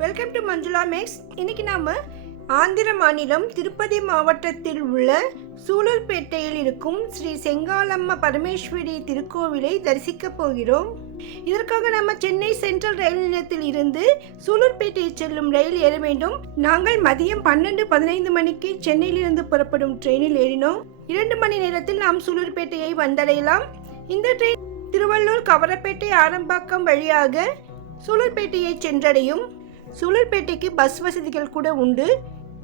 Welcome to Manjula maths இன்னைக்கு நாம ஆந்திர மாநிலம் திருப்பதி மாவட்டத்தில் உள்ள சூலூர்பேட்டையில் இருக்கும் ஸ்ரீ செங்காலம்ம பரமேஸ்வரி திருக்கோவிலை தரிசிக்க போகிறோம். இதற்காக நம்ம சென்னை சென்ட்ரல் ரயில் நிலையத்தில் இருந்து சூலூர்பேட்டை செல்லும் ரயில் ஏற வேண்டும். நாங்கள் மதியம் பன்னெண்டு பதினைந்து மணிக்கு சென்னையிலிருந்து புறப்படும் ட்ரெயினில் ஏறினோம். இரண்டு மணி நேரத்தில் நாம் சூலூர்பேட்டையை வந்தடையலாம். இந்த ட்ரெயின் திருவள்ளூர் கவரப்பேட்டை ஆரம்பாக்கம் வழியாக சூலூர்பேட்டையை சென்றடையும். சூலூர்பேட்டைக்கு பஸ் வசதிகள் கூட உண்டு.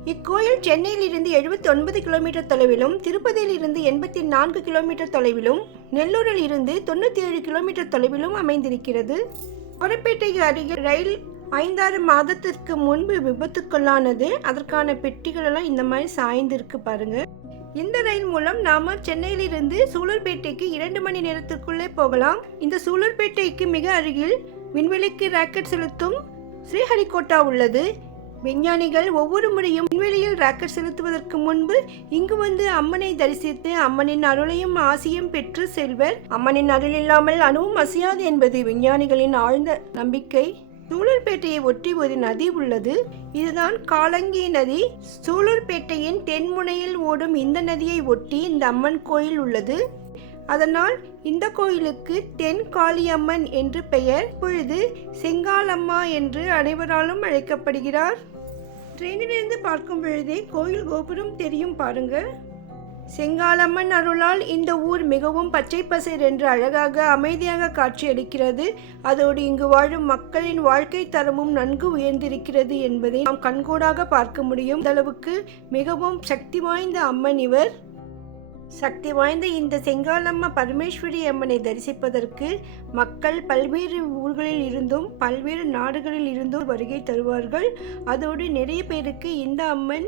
இக்கோயில் சென்னையிலிருந்து எழுபத்தி ஒன்பது கிலோமீட்டர் தொலைவிலும் திருப்பதியிலிருந்து எண்பத்தி நான்கு கிலோமீட்டர் தொலைவிலும் நெல்லூரில் இருந்து தொண்ணூற்றி ஏழு கிலோமீட்டர் தொலைவிலும் அமைந்திருக்கிறது. கவரப்பேட்டைக்கு அருகில் ரயில் ஐந்தாறு மாதத்திற்கு முன்பு விபத்துக்குள்ளானது. அதற்கான பெட்டிகளெல்லாம் இந்த மாதிரி சாய்ந்திருக்கு பாருங்க. இந்த ரயில் மூலம் நாம சென்னையிலிருந்து சூலூர்பேட்டைக்கு இரண்டு மணி நேரத்திற்குள்ளே போகலாம். இந்த சூலூர்பேட்டைக்கு மிக அருகில் விண்வெளிக்கு ராக்கெட் செலுத்தும் ஸ்ரீஹரிகோட்டா உள்ளது. விஞ்ஞானிகள் ஒவ்வொரு முறையும் விண்வெளியில் ராக்கெட் செலுத்துவதற்கு முன்பு இங்கு வந்து அம்மனை தரிசித்து அம்மனின் அருளையும் ஆசியும் பெற்று செல்வர். அம்மனின் அருள் இல்லாமல் அணுவும் அசையாது என்பது விஞ்ஞானிகளின் ஆழ்ந்த நம்பிக்கை. சூலூர்பேட்டையை ஒட்டி ஒரு நதி உள்ளது. இதுதான் காலங்கி நதி. சூலூர்பேட்டையின் தென்முனையில் ஓடும் இந்த நதியை ஒட்டி இந்த அம்மன் கோயில் உள்ளது. அதனால் இந்த கோயிலுக்கு தென் காளியம்மன் என்று பெயர் இப்பொழுது செங்காலம்மா என்று அனைவராலும் அழைக்கப்படுகிறார். ட்ரெயினிலிருந்து பார்க்கும் பொழுதே கோயில் கோபுரம் தெரியும் பாருங்க. செங்காலம்மன் அருளால் இந்த ஊர் மிகவும் பச்சை பசேர் என்று அழகாக அமைதியாக காட்சியளிக்கிறது. அதோடு இங்கு வாழும் மக்களின் வாழ்க்கை தரமும் நன்கு உயர்ந்திருக்கிறது என்பதை நாம் கண்கூடாக பார்க்க முடியும். அளவுக்கு மிகவும் சக்தி வாய்ந்த அம்மன் இவர். சக்தி வாய்ந்த இந்த செங்காலம்மா பரமேஸ்வரி அம்மனை தரிசிப்பதற்கு மக்கள் பல்வேறு ஊர்களில் இருந்தும் பல்வேறு நாடுகளில் இருந்தும் வருகை தருவார்கள். அதோடு நிறைய பேருக்கு இந்த அம்மன்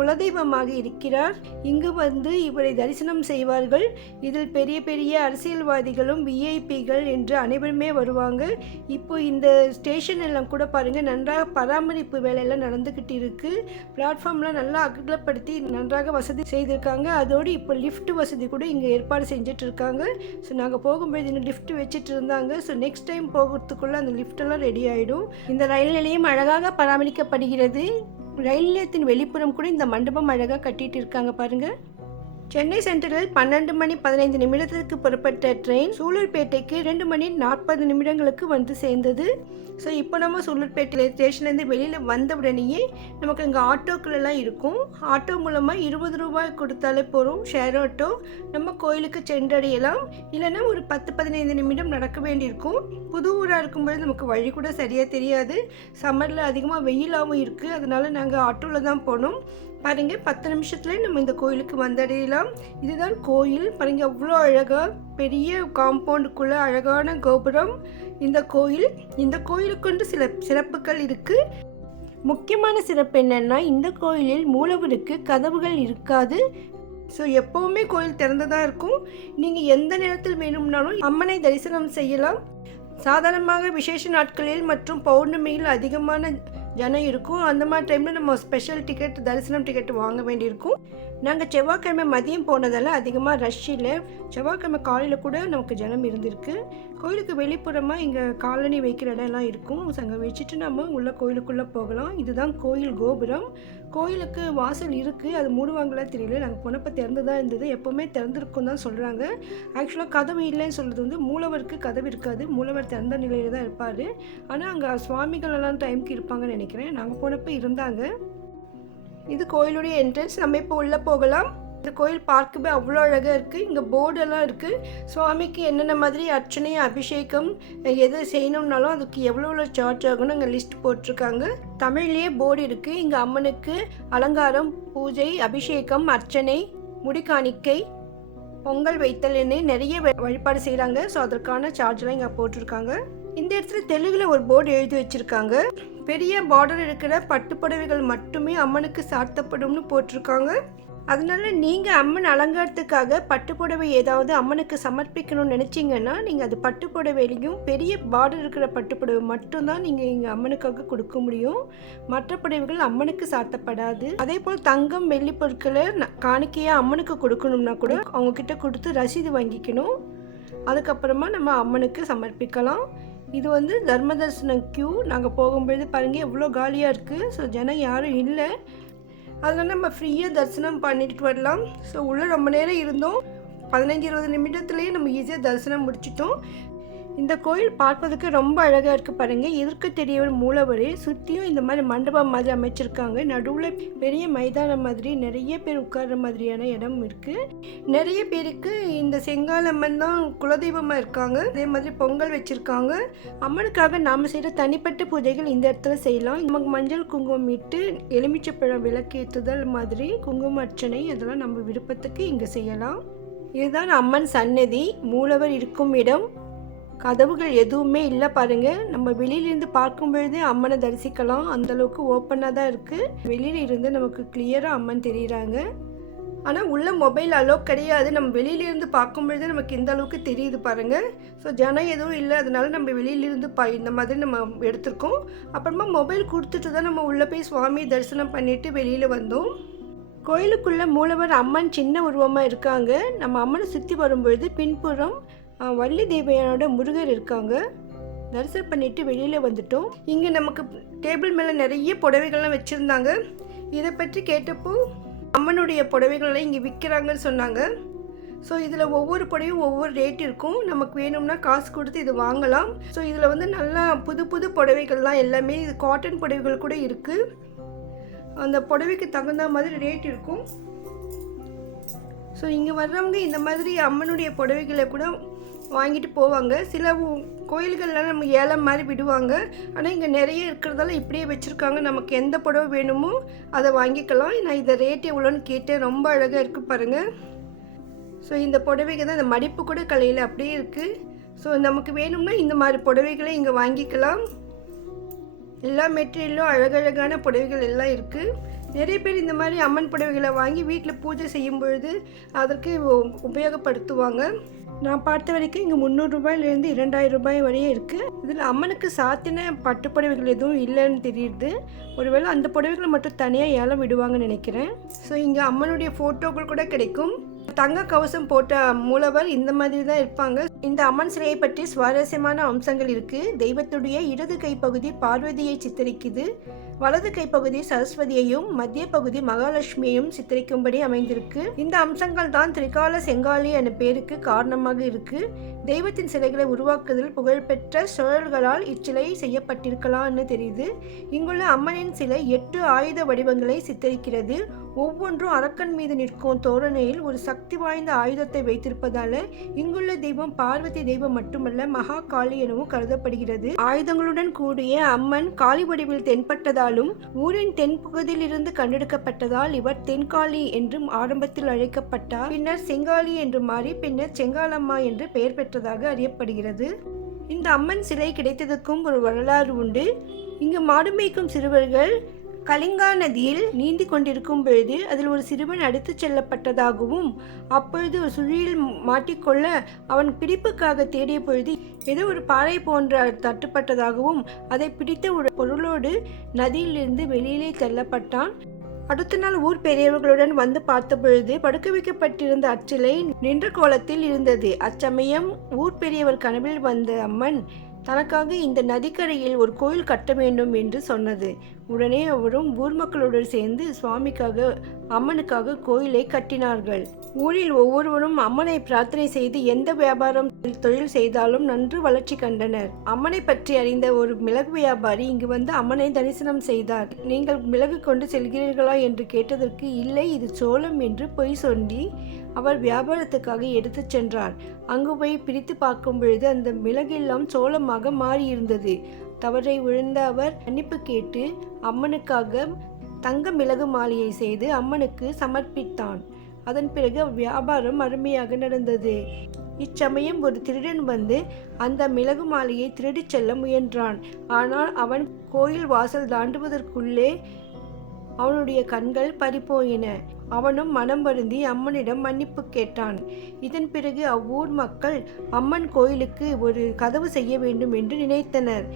குலதெய்வமாக இருக்கிறார். இங்கு வந்து இவரை தரிசனம் செய்வார்கள். இதில் பெரிய பெரிய அரசியல்வாதிகளும் விஐபிகள் என்று அனைவருமே வருவாங்க. இப்போ இந்த ஸ்டேஷன் எல்லாம் கூட பாருங்கள் நன்றாக பராமரிப்பு வேலையெல்லாம் நடந்துக்கிட்டு இருக்கு. பிளாட்ஃபார்ம்லாம் நல்லா அகலப்படுத்தி நன்றாக வசதி செய்திருக்காங்க. அதோடு இப்போ லிஃப்ட் வசதி கூட இங்கே ஏற்பாடு செஞ்சுட்டு இருக்காங்க. ஸோ நாங்கள் போகும்போது இன்னும் லிஃப்ட் வச்சுட்டு இருந்தாங்க. ஸோ நெக்ஸ்ட் டைம் போகிறதுக்குள்ளே அந்த லிஃப்டெல்லாம் ரெடி ஆகிடும் இந்த ரயில் நிலையம் அழகாக பராமரிக்கப்படுகிறது. ரயில் நிலையத்தின் வெளிப்புறம் கூட இந்த மண்டபம் அழகாக கட்டிட்டு இருக்காங்க பாருங்க. சென்னை சென்ட்ரலில் பன்னெண்டு மணி பதினைந்து நிமிடத்திற்கு புறப்பட்ட ட்ரெயின் சூலூர்பேட்டைக்கு ரெண்டு மணி நாற்பது நிமிடங்களுக்கு வந்து சேர்ந்தது. ஸோ இப்போ நம்ம சூலூர்பேட்டை ஸ்டேஷன்லேருந்து வெளியில் வந்த உடனேயே நமக்கு இங்கே ஆட்டோக்களெல்லாம் இருக்கும். ஆட்டோ மூலமாக இருபது ரூபாய் கொடுத்தாலே போகிறோம் ஷேர் ஆட்டோ நம்ம கோயிலுக்கு சென்றடையலாம் இல்லைன்னா ஒரு பத்து பதினைந்து நிமிடம் நடக்க வேண்டியிருக்கும். புது ஊராக இருக்கும்போது நமக்கு வழி கூட சரியாக தெரியாது. சம்மரில் அதிகமாக வெயிலாகவும் இருக்குது அதனால் நாங்கள் ஆட்டோவில் தான் போனோம். பாருங்க பத்து நிமிஷத்துல நம்ம இந்த கோயிலுக்கு வந்தடையலாம். இதுதான் கோயில். பாருங்க அவ்வளோ அழகா பெரிய காம்பவுண்டுக்குள்ள அழகான கோபுரம். இந்த கோயில் இந்த கோயிலுக்கொண்டு சில சிறப்புகள் இருக்கு. முக்கியமான சிறப்பு என்னன்னா இந்த கோயிலில் மூலவருக்கு கதவுகள் இருக்காது. ஸோ எப்போவுமே கோயில் திறந்ததாக இருக்கும். நீங்கள் எந்த நேரத்தில் வேணும்னாலும் அம்மனை தரிசனம் செய்யலாம். சாதாரணமாக விசேஷ நாட்களில் மற்றும் பௌர்ணமியில் அதிகமான ஜனம் இருக்கும். அந்த மாதிரி டைமில் நம்ம ஸ்பெஷல் டிக்கெட் தரிசனம் டிக்கெட் வாங்க வேண்டியிருக்கும். நாங்கள் செவ்வாய்க்கிழமை மதியம் போனதால் அதிகமாக ரஷ் இல்லை. செவ்வாய்க்கிழமை காலையில் கூட நமக்கு ஜனம் இருந்திருக்கு. கோயிலுக்கு வெளிப்புறமாக இங்கே காலனி வைக்கிற இடம்லாம் இருக்கும். அங்கே வச்சுட்டு நம்ம உள்ள கோயிலுக்குள்ளே போகலாம். இதுதான் கோயில் கோபுரம். கோயிலுக்கு வாசல் இருக்குது அது மூடுவாங்களா தெரியல. நாங்கள் போனப்போ திறந்து தான் இருந்தது. எப்போவுமே திறந்துருக்கும் தான் சொல்கிறாங்க ஆக்சுவலாக கதவு இல்லைன்னு சொல்கிறது வந்து மூலவருக்கு கதவு இருக்காது. மூலவர் திறந்த நிலையில் தான் இருப்பார். ஆனால் அங்கே சுவாமிகள் எல்லாம் டைமுக்கு இருப்பாங்கன்னு நினைக்கிறேன். நாங்கள் போனப்போ இருந்தாங்க. இது கோயிலுடைய என்ட்ரன்ஸ் நம்ம இப்போ உள்ளே போகலாம். இந்த கோயில் பார்க்கவே அவ்வளோ அழகாக இருக்குது இங்கே போர்டெல்லாம் இருக்குது சுவாமிக்கு என்னென்ன மாதிரி அர்ச்சனை அபிஷேகம் எது செய்யணும்னாலும் அதுக்கு எவ்வளோ எவ்வளோ சார்ஜ் ஆகும்னு அங்கே லிஸ்ட் போட்டிருக்காங்க. தமிழ்லேயே போர்டு இருக்குது இங்கே அம்மனுக்கு அலங்காரம் பூஜை அபிஷேகம் அர்ச்சனை முடிக்காணிக்கை பொங்கல் வைத்தல் என்ன நிறைய வ- வழிபாடு செய்கிறாங்க ஸோ அதற்கான சார்ஜ்லாம் இங்கே போட்டிருக்காங்க. இந்த இடத்துல தெலுங்கில் ஒரு போர்டு எழுதி வச்சுருக்காங்க. பெரிய பார்டர் இருக்கிற பட்டு புடவைகள் மட்டுமே அம்மனுக்கு சாத்தப்படும்னு போட்டிருக்காங்க. அதனால நீங்கள் அம்மன் அலங்காரத்துக்காக பட்டுப்புடவை ஏதாவது அம்மனுக்கு சமர்ப்பிக்கணும்னு நினச்சிங்கன்னா நீங்கள் அது பட்டுப்புடவையிலையும் பெரிய பார்டர் இருக்கிற பட்டு புடவை மட்டும்தான் நீங்கள் இங்கே அம்மனுக்காக கொடுக்க முடியும். மற்ற புடவைகள் அம்மனுக்கு சாத்தப்படாது. அதே போல் தங்கம் வெள்ளி பொருட்களை காணிக்கையாக அம்மனுக்கு கொடுக்கணும்னா கூட அவங்கக்கிட்ட கொடுத்து ரசீது வாங்கிக்கணும். அதுக்கப்புறமா நம்ம அம்மனுக்கு சமர்ப்பிக்கலாம். இது வந்து தர்மதர்சன க்யூ கியூ நாங்கள் போகும்பொழுது பாருங்கள் எவ்வளோ காலியாக இருக்குது ஸோ ஜனம் யாரும் இல்லை. அதனால் நம்ம ஃப்ரீயாக தரிசனம் பண்ணிட்டு வரலாம். ஸோ உள்ளே ரொம்ப நேரம் இருந்தோம். பதினஞ்சு இருபது நிமிடத்துலேயே நம்ம ஈஸியாக தரிசனம் முடிச்சிட்டோம். இந்த கோயில் பார்ப்பதற்கு ரொம்ப அழகாக இருக்குது பாருங்கள் எதிர்க்க தெரியவர் மூலவர் சுற்றியும் இந்த மாதிரி மண்டபம் மாதிரி அமைச்சிருக்காங்க. நடுவில் பெரிய மைதானம் மாதிரி நிறைய பேர் உட்கார்ற மாதிரியான இடம் இருக்குது நிறைய பேருக்கு இந்த செங்காலம்மன் தான் குலதெய்வமாக இருக்காங்க. அதே மாதிரி பொங்கல் வச்சுருக்காங்க. அம்மனுக்காக நாம் செய்கிற தனிப்பட்ட பூஜைகள் இந்த இடத்துல செய்யலாம். நமக்கு மஞ்சள் குங்குமம் இட்டு எலுமிச்சப்பழம் விளக்கேற்றுதல் மாதிரி குங்கும அர்ச்சனை இதெல்லாம் நம்ம விருப்பத்துக்கு இங்கே செய்யலாம். இதுதான் அம்மன் சன்னதி மூலவர் இருக்கும் இடம். கதவுகள் எதுவுமே இல்லை பாருங்க. நம்ம வெளியிலேருந்து பார்க்கும் பொழுதே அம்மனை தரிசிக்கலாம். அந்த அளவுக்கு ஓப்பனாக தான் இருக்குது வெளியில இருந்து நமக்கு கிளியராக அம்மன் தெரியுறாங்க. ஆனால் உள்ள மொபைல் அலோ கிடையாது. நம்ம வெளியிலேருந்து பார்க்கும் பொழுதே நமக்கு இந்த அளவுக்கு தெரியுது பாருங்கள் ஸோ ஜனம் எதுவும் இல்லை. அதனால நம்ம வெளியிலேருந்து பா இந்த மாதிரி நம்ம எடுத்திருக்கோம். அப்புறமா மொபைல் கொடுத்துட்டு தான் நம்ம உள்ளே போய் சுவாமி தரிசனம் பண்ணிவிட்டு வெளியில் வந்தோம். கோயிலுக்குள்ளே மூலவர் அம்மன் சின்ன உருவமாக இருக்காங்க. நம்ம அம்மனை சுற்றி வரும்பொழுது பின்புறம் வள்ளி தேவையானோட முருகர் இருக்காங்க. தரிசனம் பண்ணிட்டு வெளியில் வந்துட்டோம். இங்கே நமக்கு டேபிள் மேலே நிறைய புடவைகள்லாம் வச்சுருந்தாங்க. இதை பற்றி கேட்டப்போ அம்மனுடைய புடவைகள்லாம் இங்கே விற்கிறாங்கன்னு சொன்னாங்க. ஸோ இதில் ஒவ்வொரு புடவையும் ஒவ்வொரு ரேட் இருக்கும். நமக்கு வேணும்னா காசு கொடுத்து இது வாங்கலாம். ஸோ இதில் வந்து நல்லா புது புது புடவைகள்லாம் எல்லாமே இது காட்டன் புடவைகள் கூட இருக்குது அந்த புடவைக்கு தகுந்த மாதிரி ரேட் இருக்கும். ஸோ இங்கே வர்றவங்க இந்த மாதிரி அம்மனுடைய புடவைகளை கூட வாங்கிட்டு போவாங்க. சில ஊ- கோயில்கள்லாம் நம்ம ஏலம் மாதிரி விடுவாங்க. ஆனால் இங்கே நிறைய இருக்கிறதால இப்படியே வச்சுருக்காங்க. நமக்கு எந்த புடவை வேணுமோ அதை வாங்கிக்கலாம். நான் இதை ரேட் எவ்வளோன்னு கேட்டேன். ரொம்ப அழகாக இருக்குது பாருங்கள் ஸோ இந்த புடவைக்கு தான் இந்த மடிப்பு கூட கலையில் அப்படியே இருக்குது ஸோ நமக்கு வேணும்னா இந்த மாதிரி புடவைகளை இங்கே வாங்கிக்கலாம். எல்லா மெட்டீரியலும் அழகழகான புடவைகள் எல்லாம் இருக்குது நிறைய பேர் இந்த மாதிரி அம்மன் புடவைகளை வாங்கி வீட்டில் பூஜை செய்யும் பொழுது அதற்கு உபயோகப்படுத்துவாங்க. நான் பார்த்த வரைக்கும் இங்கே முந்நூறுரூபாயிலேருந்து இரண்டாயிரம் ரூபாய் வரையும் இருக்குது இதில் அம்மனுக்கு சாத்தின பட்டு புடவைகள் எதுவும் இல்லைன்னு தெரியுது. ஒருவேளை அந்த புடவைகளை மட்டும் தனியாக ஏலம் விடுவாங்கன்னு நினைக்கிறேன். ஸோ இங்கே அம்மனுடைய ஃபோட்டோக்கள் கூட கிடைக்கும். தங்க கவசம் போட்ட மூலவர் இந்த மாதிரி தான் இருப்பாங்க. இந்த அம்மன் சிலையை பற்றி சுவாரஸ்யமான அம்சங்கள் இருக்குது தெய்வத்துடைய இடது கைப்பகுதி பார்வதியை சித்தரிக்குது. வலது கைப்பகுதி சரஸ்வதியையும் மத்திய பகுதி மகாலட்சுமியையும் சித்தரிக்கும்படி அமைந்திருக்கு. இந்த அம்சங்கள் தான் திரிகால செங்காலி என பேருக்கு காரணமாக இருக்கு. தெய்வத்தின் சிலைகளை உருவாக்குதல் புகழ்பெற்ற சோழர்களால் இச்சிலை செய்யப்பட்டிருக்கலாம்னு தெரியுது. இங்குள்ள அம்மனின் சிலை எட்டு ஆயுத வடிவங்களை சித்தரிக்கிறது. ஒவ்வொன்றும் அரக்கன் மீது நிற்கும் தோரணையில் ஒரு சக்தி வாய்ந்த ஆயுதத்தை வைத்திருப்பதால இங்குள்ள தெய்வம் பார்வதி தெய்வம் மட்டுமல்ல மகா காளி எனவும் கருதப்படுகிறது. ஆயுதங்களுடன் கூடிய அம்மன் காளி வடிவில் தென்பட்டதாலும் ஊரின் தென்பகுதியிலிருந்து கண்டெடுக்கப்பட்டதால் இவர் தென்காளி என்றும் ஆரம்பத்தில் அழைக்கப்பட்டார். பின்னர் செங்காளி என்று மாறி பின்னர் செங்காலம்மா என்று பெயர் பெற்றதாக அறியப்படுகிறது. இந்த அம்மன் சிலை கிடைத்ததற்கும் ஒரு வரலாறு உண்டு. இங்கு மாடு மேய்க்கும் சிறுவர்கள் கலிங்கா நதியில் நீந்தி கொண்டிருக்கும் பொழுது அதில் ஒரு சிறுவன் அடித்துச் செல்லப்பட்டதாகவும் அப்பொழுது ஒரு சுழியில் மாட்டிக்கொள்ள அவன் பிடிப்புக்காக தேடிய பொழுது ஏதோ ஒரு பாறை போன்ற தட்டுப்பட்டதாகவும் அதை பிடித்த ஒரு பொருளோடு நதியிலிருந்து வெளியிலே தள்ளப்பட்டான். அடுத்த நாள் ஊர் பெரியவர்களுடன் வந்து பார்த்தபொழுது படுக்க வைக்கப்பட்டிருந்த அச்சிலை நின்ற கோலத்தில் இருந்தது. அச்சமயம் ஊர் பெரியவர் கனவில் வந்த அம்மன் தனக்காக இந்த நதிக்கரையில் ஒரு கோயில் கட்ட வேண்டும் என்று சொன்னது. உடனே அவரும் ஊர் மக்களுடன் சேர்ந்து சுவாமிக்காக அம்மனுக்காக கோயிலை கட்டினார்கள். ஊரில் ஒவ்வொருவரும் அம்மனை பிரார்த்தனை செய்து எந்த வியாபாரம் தொழில் செய்தாலும் நன்று வளர்ச்சி கண்டனர். அம்மனை பற்றி அறிந்த ஒரு மிளகு வியாபாரி இங்கு வந்து அம்மனை தரிசனம் செய்தார். நீங்கள் மிளகு கொண்டு செல்கிறீர்களா? என்று கேட்டதற்கு இல்லை இது சோளம் என்று பொய் சொல்லி அவர் வியாபாரத்துக்காக எடுத்துச் சென்றார். அங்கு போய் பிரித்து பார்க்கும் பொழுது அந்த மிளகெல்லாம் சோளமாக மாறியிருந்தது. தவறை விழுந்த அவர் மன்னிப்பு கேட்டு அம்மனுக்காக தங்க மிளகு மாலையை செய்து அம்மனுக்கு சமர்ப்பித்தான். அதன் பிறகு வியாபாரம் அருமையாக நடந்தது. இச்சமயம் ஒரு திருடன் வந்து அந்த மிளகு மாலையை திருடிச் செல்ல முயன்றான். ஆனால் அவன் கோயில் வாசல் தாண்டுவதற்குள்ளே அவனுடைய கண்கள் பறிபோயின. அவனும் மனம் வருந்தி அம்மனிடம் மன்னிப்பு கேட்டான். இதன் பிறகு அவ்வூர் மக்கள் அம்மன் கோயிலுக்கு ஒரு கதவு செய்ய வேண்டும் என்று நினைத்தனர்.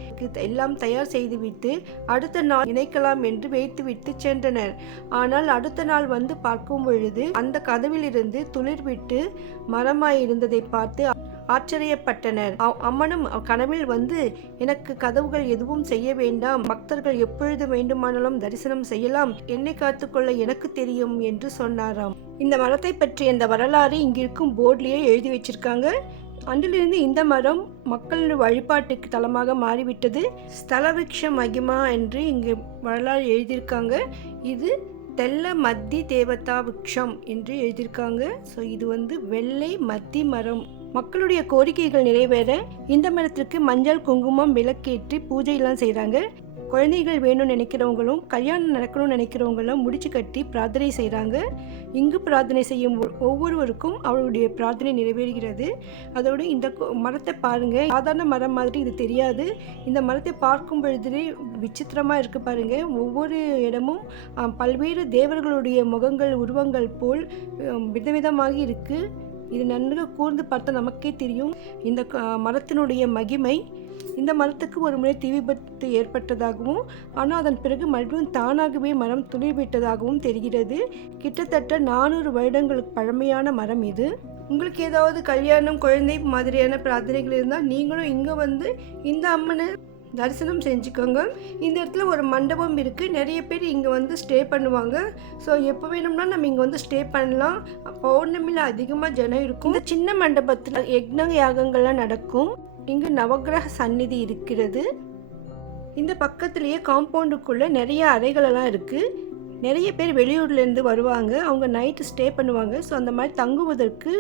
எல்லாம் தயார் செய்துவிட்டு அடுத்த நாள் இணைக்கலாம் என்று வைத்துவிட்டு சென்றனர். ஆனால் அடுத்த நாள் வந்து பார்க்கும் பொழுது அந்த கதவிலிருந்து துளிர் விட்டு மரமாயிருந்ததை பார்த்து ஆச்சரியப்பட்டனர். அம்மனும் கனவில் வந்து எனக்கு கதவுகள் எதுவும் செய்ய வேண்டாம். பக்தர்கள் எப்பொழுது வேண்டுமானாலும் தரிசனம் செய்யலாம். என்னை காத்துக்கொள்ள எனக்கு தெரியும் என்று சொன்னாராம். இந்த மரத்தை பற்றிய இந்த வரலாறு இங்கிருக்கும் போர்ட்லேயே எழுதி வச்சிருக்காங்க. அன்றிலிருந்து இந்த மரம் மக்கள் வழிபாட்டுக்கு தலமாக மாறிவிட்டது. ஸ்தலவிக்ஷ மகிமா என்று இங்கு வரலாறு எழுதியிருக்காங்க. இது தெல்ல மத்தி தேவதா விக்ஷம் என்று எழுதியிருக்காங்க. ஸோ இது வந்து வெள்ளை மத்தி மரம். மக்களுடைய கோரிக்கைகள் நிறைவேற இந்த மரத்திற்கு மஞ்சள் குங்குமம் விளக்கேற்றி பூஜையெல்லாம் செய்கிறாங்க குழந்தைகள் வேணும்னு நினைக்கிறவங்களும் கல்யாணம் நடக்கணும்னு நினைக்கிறவங்களும் முடிச்சு கட்டி பிரார்த்தனை செய்கிறாங்க இங்கு பிரார்த்தனை செய்யும் ஒவ்வொருவருக்கும் அவருடைய பிரார்த்தனை நிறைவேறுகிறது. அதோடு இந்த மரத்தை பாருங்கள் சாதாரண மரம் மாதிரி இது தெரியாது. இந்த மரத்தை பார்க்கும் பொழுது விசித்திரமாக இருக்கு பாருங்கள் ஒவ்வொரு இடமும் பல்வேறு தேவர்களுடைய முகங்கள் உருவங்கள் போல் விதவிதமாக இருக்குது இது நன்கு கூர்ந்து பார்த்தா நமக்கே தெரியும். இந்த மரத்தினுடைய மகிமை இந்த மரத்துக்கு ஒரு முறை தீ விபத்து ஏற்பட்டதாகவும் ஆனால் அதன் பிறகு மறுபடியும் தானாகவே மரம் துளிர்விட்டதாகவும் தெரிகிறது. கிட்டத்தட்ட நானூறு வருடங்களுக்கு பழமையான மரம் இது. உங்களுக்கு ஏதாவது கல்யாணம் குழந்தை மாதிரியான பிரார்த்தனைகள் இருந்தால் நீங்களும் இங்கே வந்து இந்த அம்மனை தரிசனம் செஞ்சுக்கோங்க. இந்த இடத்துல ஒரு மண்டபம் இருக்குது நிறைய பேர் இங்கே வந்து ஸ்டே பண்ணுவாங்க. ஸோ எப்போ வேணும்னா நம்ம இங்கே வந்து ஸ்டே பண்ணலாம். பௌர்ணமியில் அதிகமாக ஜனம் இருக்கும். இந்த சின்ன மண்டபத்தில் யக்ன யாகங்கள்லாம் நடக்கும். இங்கு நவக்கிரக சந்நிதி இருக்கிறது. இந்த பக்கத்துலேயே காம்பவுண்டுக்குள்ளே நிறைய அறைகளெல்லாம் இருக்குது நிறைய பேர் வெளியூர்லேருந்து வருவாங்க. அவங்க நைட்டு ஸ்டே பண்ணுவாங்க. ஸோ அந்த மாதிரி தங்குவதற்கு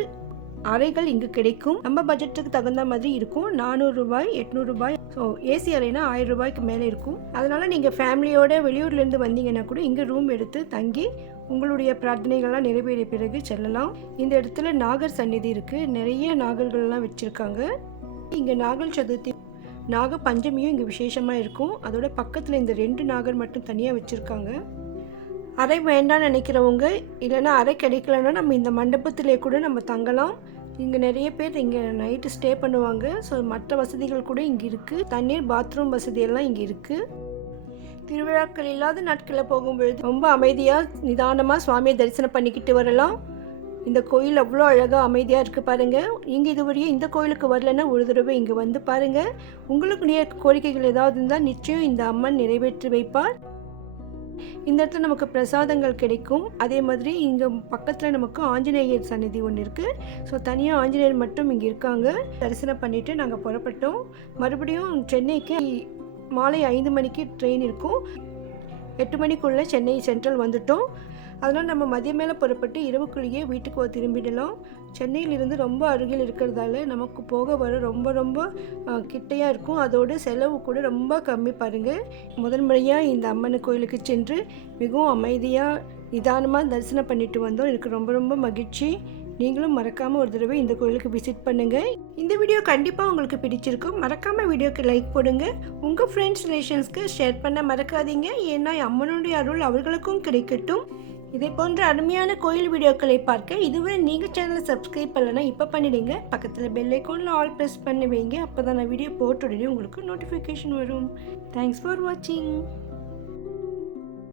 அறைகள் இங்கு கிடைக்கும். நம்ம பட்ஜெட்டுக்கு தகுந்த மாதிரி இருக்கும். நானூறு ரூபாய் எட்நூறு ரூபாய். ஸோ ஏசி அறைனா ஆயிரம் ரூபாய்க்கு மேலே இருக்கும். அதனால் நீங்கள் ஃபேமிலியோட வெளியூர்லேருந்து வந்தீங்கன்னா கூட இங்கே ரூம் எடுத்து தங்கி உங்களுடைய பிரார்த்தனைகள்லாம் நிறைவேறிய பிறகு செல்லலாம். இந்த இடத்துல நாகர் சந்நிதி இருக்குது நிறைய நாகர்கள்லாம் வச்சுருக்காங்க. இங்கே நாகல் சதுர்த்தி நாக பஞ்சமியும் இங்கே விசேஷமாக இருக்கும். அதோட பக்கத்தில் இந்த ரெண்டு நாகர் மட்டும் தனியாக வச்சுருக்காங்க. அறை வேண்டாம்னு நினைக்கிறவங்க இல்லைன்னா அறை கிடைக்கலன்னா நம்ம இந்த மண்டபத்திலே கூட நம்ம தங்கலாம். இங்கே நிறைய பேர் இங்கே நைட்டு ஸ்டே பண்ணுவாங்க. ஸோ மற்ற வசதிகள் கூட இங்கே இருக்குது தண்ணீர் பாத்ரூம் வசதியெல்லாம் இங்கே இருக்குது திருவிழாக்கள் இல்லாத நாட்களில் போகும்பொழுது ரொம்ப அமைதியாக நிதானமாக சுவாமியை தரிசனம் பண்ணிக்கிட்டு வரலாம். இந்த கோயில் அவ்வளோ அழகாக அமைதியாக இருக்குது பாருங்கள் நீங்கள் இதுவரையும் இந்த கோயிலுக்கு வரலன்னா ஒரு தடவை இங்கே வந்து பாருங்கள் உங்களுக்கு நிறைய கோரிக்கைகள் ஏதாவது இருந்தால் நிச்சயம் இந்த அம்மன் நிறைவேற்றி வைப்பார். இந்த இடத்துல நமக்கு பிரசாதங்கள் கிடைக்கும். அதே மாதிரி இங்கே பக்கத்தில் நமக்கு ஆஞ்சநேயர் சந்நிதி ஒன்று இருக்குது ஸோ தனியாக ஆஞ்சநேயர் மட்டும் இங்கே இருக்காங்க. தரிசனம் பண்ணிவிட்டு நாங்கள் புறப்பட்டோம். மறுபடியும் சென்னைக்கு மாலை ஐந்து மணிக்கு ட்ரெயின் இருக்கும். எட்டு மணிக்குள்ளே சென்னை சென்ட்ரல் வந்துட்டோம். அதனால் நம்ம மதியம் மேலே புறப்பட்டு இரவுக்குள்ளேயே வீட்டுக்கு திரும்பிடலாம். சென்னையிலிருந்து ரொம்ப அருகில் இருக்கிறதால நமக்கு போக வர ரொம்ப ரொம்ப கிட்டையாக இருக்கும். அதோட செலவு கூட ரொம்ப கம்மி பாருங்கள் முதல் முறையாக இந்த அம்மன் கோயிலுக்கு சென்று மிகவும் அமைதியாக நிதானமாக தரிசனம் பண்ணிட்டு வந்தோம். எனக்கு ரொம்ப ரொம்ப மகிழ்ச்சி. நீங்களும் மறக்காமல் ஒரு தடவை இந்த கோயிலுக்கு விசிட் பண்ணுங்கள் இந்த வீடியோ கண்டிப்பாக உங்களுக்கு பிடிச்சிருக்கும். மறக்காமல் வீடியோக்கு லைக் போடுங்க. உங்கள் ஃப்ரெண்ட்ஸ் ரிலேஷன்ஸ்க்கு ஷேர் பண்ண மறக்காதீங்க. ஏன்னா அம்மனுடைய அருள் அவர்களுக்கும் கிடைக்கட்டும். இதே போன்ற அருமையான கோயில் வீடியோக்களை பார்க்க இதுவரை நீங்கள் சேனலை சப்ஸ்கிரைப் பண்ணலைன்னா இப்போ பண்ணிடுங்க. பக்கத்தில் பெல் ஐக்கோனில் ஆல் ப்ரெஸ் பண்ணி வைங்க. அப்போ தான் நான் வீடியோ போட்ட உடனே உங்களுக்கு நோட்டிஃபிகேஷன் வரும். தேங்க்ஸ் ஃபார் வாட்சிங்